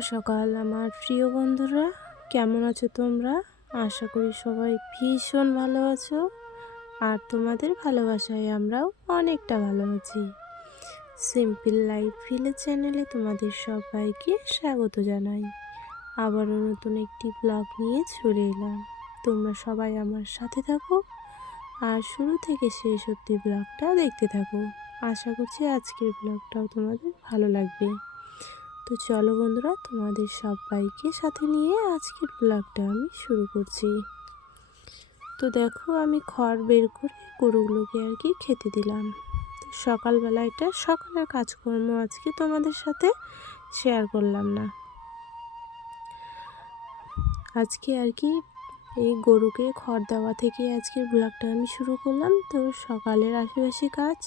সকাল, আমার প্রিয় বন্ধুরা। কেমন আছো তোমরা? আশা করি সবাই ভীষণ ভালো আছো। আর তোমাদের ভালোবাসায় আমরাও অনেকটা ভালো আছি। সিম্পল লাইফ ফিলের চ্যানেলে তোমাদের সবাইকে স্বাগত জানাই। আবারও নতুন একটি ব্লগ নিয়ে চলে এলাম। তোমরা সবাই আমার সাথে থাকো। আর শুরু থেকে শেষ অব্দি ব্লগটা দেখতে থাকো। আশা করছি আজকের ব্লগটাও তোমাদের ভালো লাগবে। তো চলো বন্ধুরা, তোমাদের সবাইকে সাথে নিয়ে আজকের ব্লগটা আমি শুরু করছি। তো দেখো, আমি খড় বের করে গরুগুলোকে আর কি খেতে দিলাম। তো সকালবেলা এটা সকালের কাজকর্ম, আজকে তোমাদের সাথে শেয়ার করলাম না। আজকে আর কি এই গরুকে খড় দেওয়া থেকে আজকের ব্লগটা আমি শুরু করলাম। তো সকালের আশেপাশে কাজ,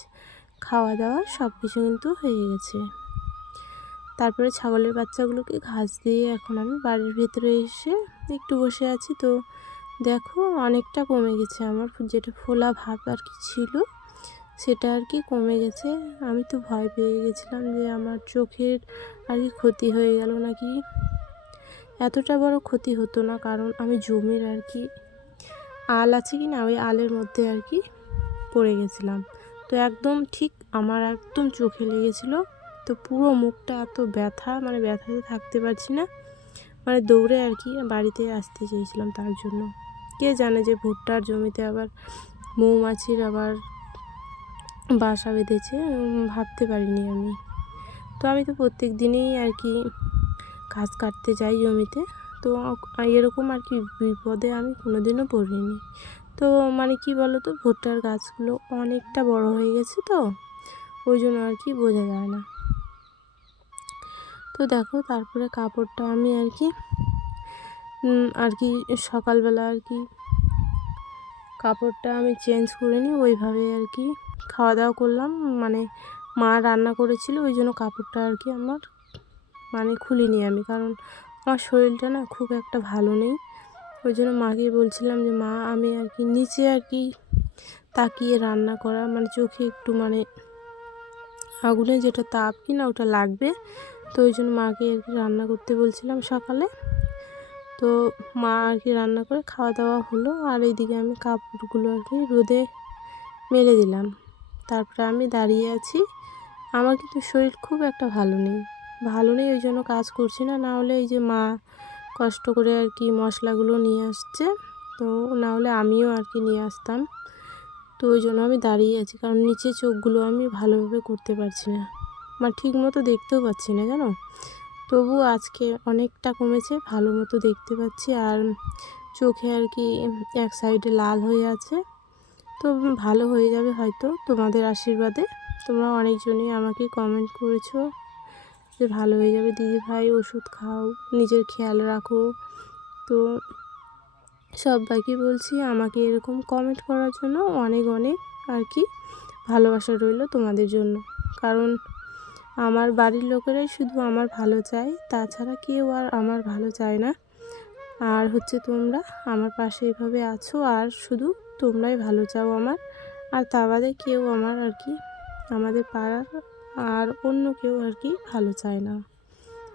খাওয়া দাওয়া সব কিছু কিন্তু হয়ে গেছে। তারপরে ছাগলের বাচ্চাগুলোকে ঘাস দিয়ে এখন আমি বাড়ির ভেতরে এসে একটু বসে আছি। তো দেখো অনেকটা কমে গেছে আমার যেটা ফোলা ভাব আর কি ছিল, সেটা আর কি কমে গেছে। আমি তো ভয় পেয়ে গেছিলাম যে আমার চোখের আর কি ক্ষতি হয়ে গেল নাকি। এতটা বড় ক্ষতি হতো না, কারণ আমি জমির আর কি আল আছে কি না, ওই আলের মধ্যে আর কি পড়ে গেছিলাম। তো একদম ঠিক আমার একদম চোখে লেগেছিলো। তো পুরো মুখটা এত ব্যথা মানে ব্যথাতে থাকতে পারছি না। মানে দৌড়ে আর কি বাড়িতে আসতে চেয়েছিলাম তার জন্য। কে জানে যে ভুট্টার জমিতে আবার মৌমাছির আবার বাসা বেঁধেছে ভাবতে পারিনি আমি। তো আমি তো প্রত্যেক দিনেই আর কি ঘাস কাটতে যাই জমিতে। তো এরকম আর কি বিপদে আমি কোনো দিনও পড়িনি। তো মানে কি বলো তো ভুট্টার গাছগুলো অনেকটা বড় হয়ে গেছে তো, ওই জন্য আর কি বোঝা যায় না। তো দেখো তারপরে কাপড়টা আমি আর কি আর কি সকালবেলা আর কি কাপড়টা আমি চেঞ্জ করে নিই ওইভাবে আর কি খাওয়া দাওয়া করলাম। মানে মা রান্না করেছিল, ওই জন্য কাপড়টা আর কি আমার মানে খুলিনি আমি, কারণ আমার শরীরটা না খুব একটা ভালো নেই। ওই জন্য মাকে বলছিলাম যে, মা, আমি আর কি নিচে আর কি তাকিয়ে রান্না করা মানে চোখে একটু মানে আগুনে যেটা তাপ কিনা ওটা লাগবে তো ওই জন্য মাকে আর কি রান্না করতে বলছিলাম সকালে। তো মা আর কি রান্না করে খাওয়া দাওয়া হলো আর এইদিকে আমি কাপড়গুলো আর কি রোদে মেলে দিলাম। তারপরে আমি দাঁড়িয়ে আছি। আমার কিন্তু শরীর খুব একটা ভালো নেই। ভালো নেই ওই জন্য কাজ করছি না না হলে এই যে মা কষ্ট করে আর কি মশলাগুলো নিয়ে আসছে, তো না হলে আমিও আর কি নিয়ে আসতাম। তো ওই জন্য আমি দাঁড়িয়ে আছি, কারণ নিচে চোখগুলো আমি ভালোভাবে করতে পারছি না। মানে ঠিক মতো দেখতেও পাচ্ছি না, জানো? তবু আজকে অনেকটা কমেছে, ভালো মতো দেখতে পাচ্ছি। আর চোখে আর কি এক সাইডে লাল হয়ে আছে। তো ভালো হয়ে যাবে হয়তো তোমাদের আশীর্বাদে। তোমরা অনেকজনই আমাকে কমেন্ট করেছ যে ভালো হয়ে যাবে। দিদি ভাই, ওষুধ খাও, নিজের খেয়াল রাখো। তো সবাইকে বলছি, আমাকে এরকম কমেন্ট করার জন্য অনেক অনেক আর কি ভালোবাসা রইল তোমাদের জন্য। কারণ আমার বাড়ির লোকেরাই শুধু আমার ভালো চায়, তাছাড়া কেউ আর আমার ভালো চায় না। আর হচ্ছে তোমরা আমার পাশে এভাবে আছো, আর শুধু তোমরাই ভালো চাও আমার। আর তা বাদে কেউ আমার আর কি, আমাদের পাড়ার আর অন্য কেউ আর কি ভালো চায় না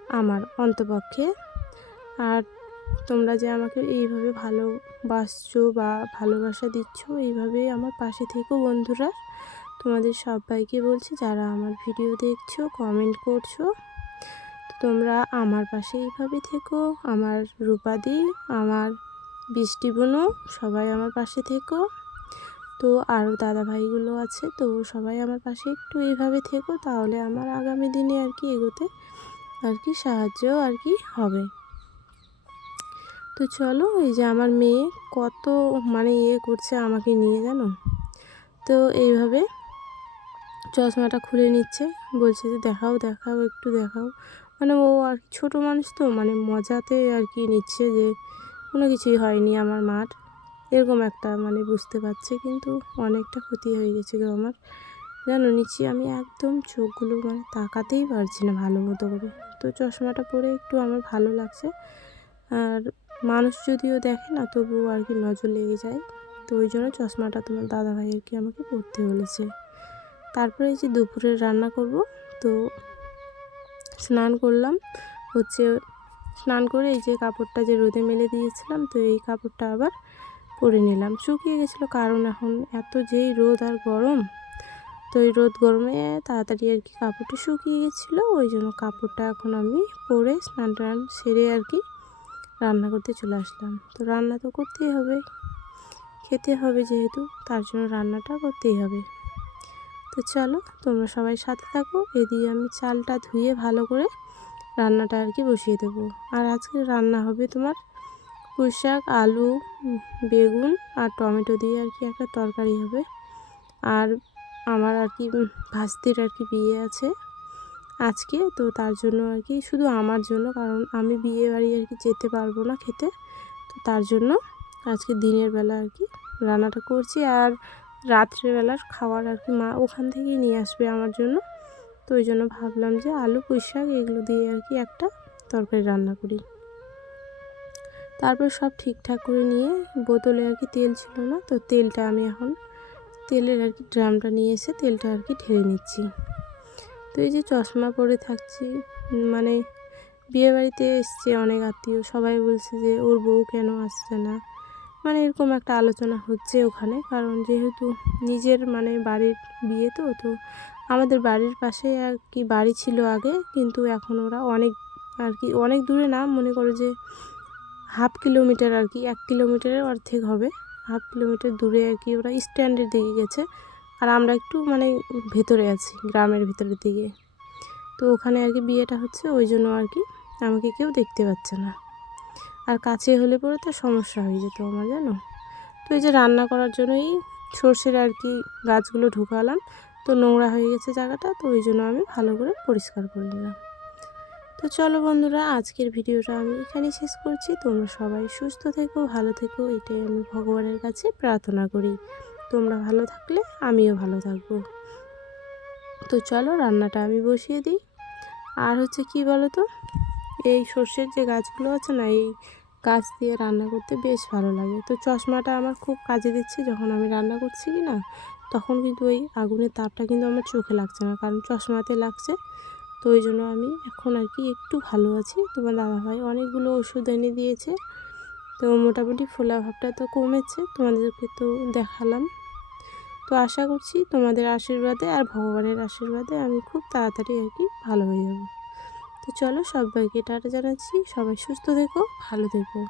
আমার অন্তপক্ষে। আর তোমরা যে আমাকে এইভাবে ভালোবাসছো বা ভালোবাসা দিচ্ছ এইভাবে আমার পাশে থেকেও বন্ধুরা। তোমাদের সবাইকে বলছি, যারা আমার ভিডিও দেখছ কমেন্ট করছ তোমরা আমার পাশে এইভাবে থেকো। আমার রূপাদি, আমার বৃষ্টি বোনও সবাই আমার পাশে থেকো। তো আরও দাদা ভাইগুলো আছে, তো সবাই আমার পাশে একটু এইভাবে থেকো, তাহলে আমার আগামী দিনে আর কি এগোতে আর কি সাহায্য আর কি হবে। তো চলো, এই যে আমার মেয়ে কত মানে ইয়ে করছে আমাকে নিয়ে, জানো? তো এইভাবে চশমাটা খুলে নিচ্ছে, বলছে যে দেখাও দেখাও, একটু দেখাও। মানে ও আর ছোটো মানুষ তো মানে মজাতে আর কি নিচ্ছে যে কোনো কিছুই হয়নি আমার মার। এরকম একটা মানে বুঝতে পারছে, কিন্তু অনেকটা ক্ষতি হয়ে গেছে গো আমার। জানো, নিচে আমি একদম চোখগুলো মানে তাকাতেই পারছি না ভালো মতো করে। তো চশমাটা পরে একটু আমার ভালো লাগছে। আর মানুষ যদিও দেখে না, তবুও আর কি নজর লেগে যায়। তো ওই জন্য চশমাটা তোমার দাদা ভাই আর কি আমাকে পরতে বলেছে। তারপরে যে দুপুরে রান্না করব, তো স্নান করলাম। হচ্ছে স্নান করে এই যে কাপড়টা যে রোদে মেলে দিয়েছিলাম, তো এই কাপড়টা আবার পরে নিলাম। শুকিয়ে গেছিল কারণ এখন এত যেই রোদ আর গরম, তো এই রোদ গরমে তাড়াতাড়ি আর কি কাপড়টা শুকিয়ে গেছিল, ওই জন্য কাপড়টা এখন আমি পরে স্নান টান সেরে আর কি রান্না করতে চলে আসলাম। তো রান্না তো করতেই হবে, খেতে হবে যেহেতু, তার জন্য রান্নাটা করতেই হবে। তো চলো, তোমরা সবাই সাথে থাকো। এদিকে আমি চালটা ধুয়ে ভালো করে রান্নাটা আর কি বসিয়ে দেবো। আর আজকে রান্না হবে তোমার পুঁই শাক, আলু, বেগুন আর টমেটো দিয়ে আর কি একটা তরকারি হবে। আর আমার আর কি ভাস্তির আর কি বিয়ে আছে আজকে, তো তার জন্য আর কি শুধু আমার জন্য, কারণ আমি বিয়ে বাড়ি আর কি যেতে পারব না খেতে। তো তার জন্য আজকে দিনের বেলা আর কি রান্নাটা করছি। আর রাত্রেবেলার খাবার আর কি মা ওখান থেকেই নিয়ে আসবে আমার জন্য। তো ওই জন্য ভাবলাম যে আলু, পুঁই শাক এগুলো দিয়ে আর কি একটা তরকারি রান্না করি। তারপর সব ঠিকঠাক করে নিয়ে বোতলে আর কি তেল ছিল না, তো তেলটা আমি এখন তেলের আর কি ড্রামটা নিয়ে এসে তেলটা আর কি ঢেলে নিচ্ছি। তো এই যে চশমা পরে থাকছি মানে বিয়েবাড়িতে এসছে অনেক আত্মীয়, সবাই বলছে যে ওর বউ কেন আসছে না। মানে এরকম একটা আলোচনা হচ্ছে ওখানে। কারণ যেহেতু নিজের মানে বাড়ির বিয়ে তো তো আমাদের বাড়ির পাশে আর কি বাড়ি ছিল আগে, কিন্তু এখন ওরা অনেক আর কি, অনেক দূরে না, মনে করো যে হাফ কিলোমিটার আর কি, এক কিলোমিটারের অর্ধেক হবে। হাফ কিলোমিটার দূরে আর কি ওরা স্ট্যান্ডের দিকে গেছে। আর আমরা একটু মানে ভেতরে আছি, গ্রামের ভেতরের দিকে। তো ওখানে আর কি বিয়েটা হচ্ছে, ওই জন্য আর কি আমাকে কেউ দেখতে পাচ্ছে না। আর কাছে হলে পরে তো সমস্যা হয়ে যেত আমার, জানো? তো এই যে রান্না করার জন্যই সর্ষের আর কি গাছগুলো ঢুকালাম, তো নোংরা হয়ে গেছে জায়গাটা, তো ওই জন্য আমি ভালো করে পরিষ্কার করে নিলাম। তো চলো বন্ধুরা, আজকের ভিডিওটা আমি এখানেই শেষ করছি। তোমরা সবাই সুস্থ থেকো, ভালো থেকো, এটাই আমি ভগবানের কাছে প্রার্থনা করি। তোমরা ভালো থাকলে আমিও ভালো থাকব। তো চলো রান্নাটা আমি বসিয়ে দিই। আর হচ্ছে কি বলো তো এই সর্ষের যে গাছগুলো আছে না, এই গাছ দিয়ে রান্না করতে বেশ ভালো লাগে। তো চশমাটা আমার খুব কাজে দিচ্ছে যখন আমি রান্না করছি কি না, তখন কিন্তু ওই আগুনের তাপটা কিন্তু আমার চোখে লাগছে না, কারণ চশমাতে লাগছে। তো ওই জন্য আমি এখন আর কি একটু ভালো আছি। তোমার দাদাভাই অনেকগুলো ওষুধ এনে দিয়েছে। তো মোটামুটি ফোলা ভাবটা তো কমেছে, তোমাদেরকে তো দেখালাম। তো আশা করছি তোমাদের আশীর্বাদে আর ভগবানের আশীর্বাদে আমি খুব তাড়াতাড়ি আর কি ভালো হয়ে যাব। তো চলো সবাইকে টাটা জানাচ্ছি। সবাই সুস্থ থেকো ভালো থেকো।